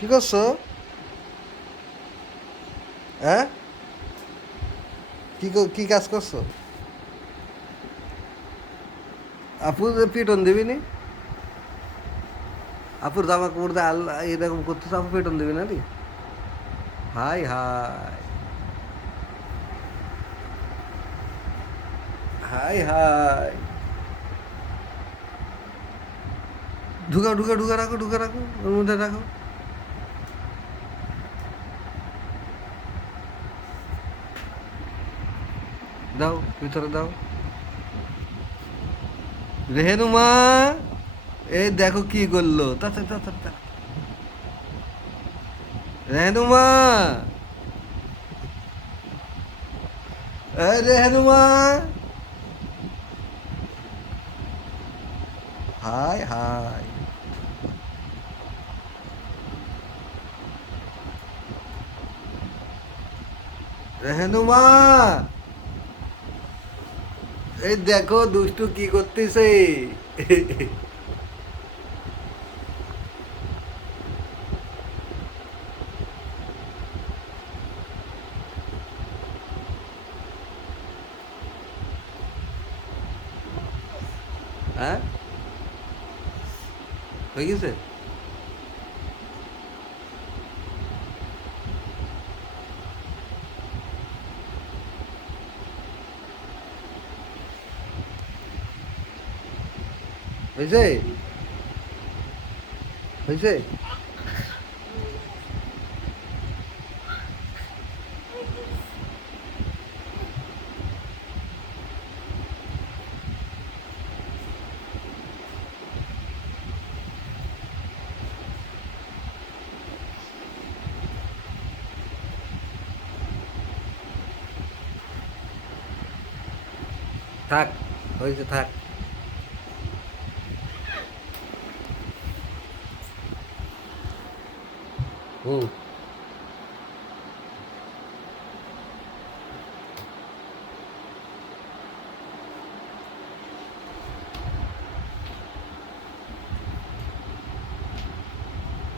কি করছো? হ্যাঁ, কি কাজ করছো? আপুর পিটন দিবি নি? আপুর জামা কাপড় দিয়ে আল্লাহ এরকম করতেছে, আপু পিটন দিবি না রে? হাই হাই, হাই হাই। ঢুকাও ঢুকাও ঢুকা রাখো, ঢুকা রাখো, ওর মধ্যে রাখো। দাও, ভিতরে দাও। রেহেনুমা, এই দেখো কি করলো। রেহেনুমা, এই রেহেনুমা। High high. রেহেনুমা, এই দেখো দুষ্টু কি করতেছে। হ্যাঁ, হয়ে গেছে। হয়েছে, হয়েছে। থাক, হয়েছে, থাক। হুম,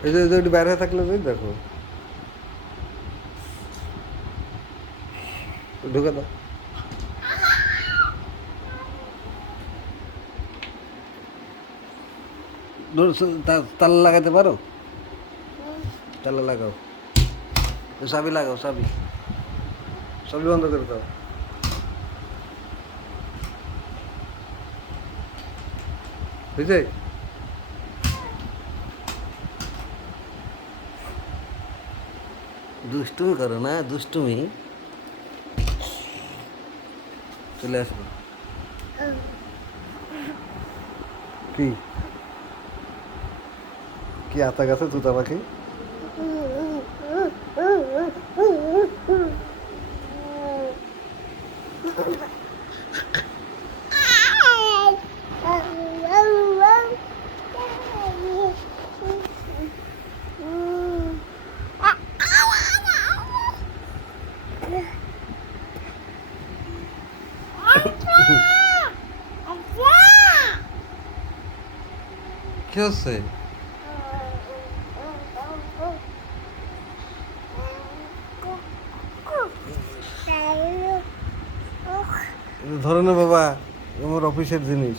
এই যে একটু বাইরে থাকলে তো দেখো। ঢুকে দাও। তালা লাগাতে পারো? তালা লাগাও, চাবি লাগাও, চাবি, চাবি বন্ধ করে দাও। বুঝছে? দুষ্টুমি করো না, দুষ্টুমি। চলে আসবো। কি কি আতা গাছে তুতা পাখি? কি হচ্ছে? ধরে না বাবা, আমার অফিসের জিনিস।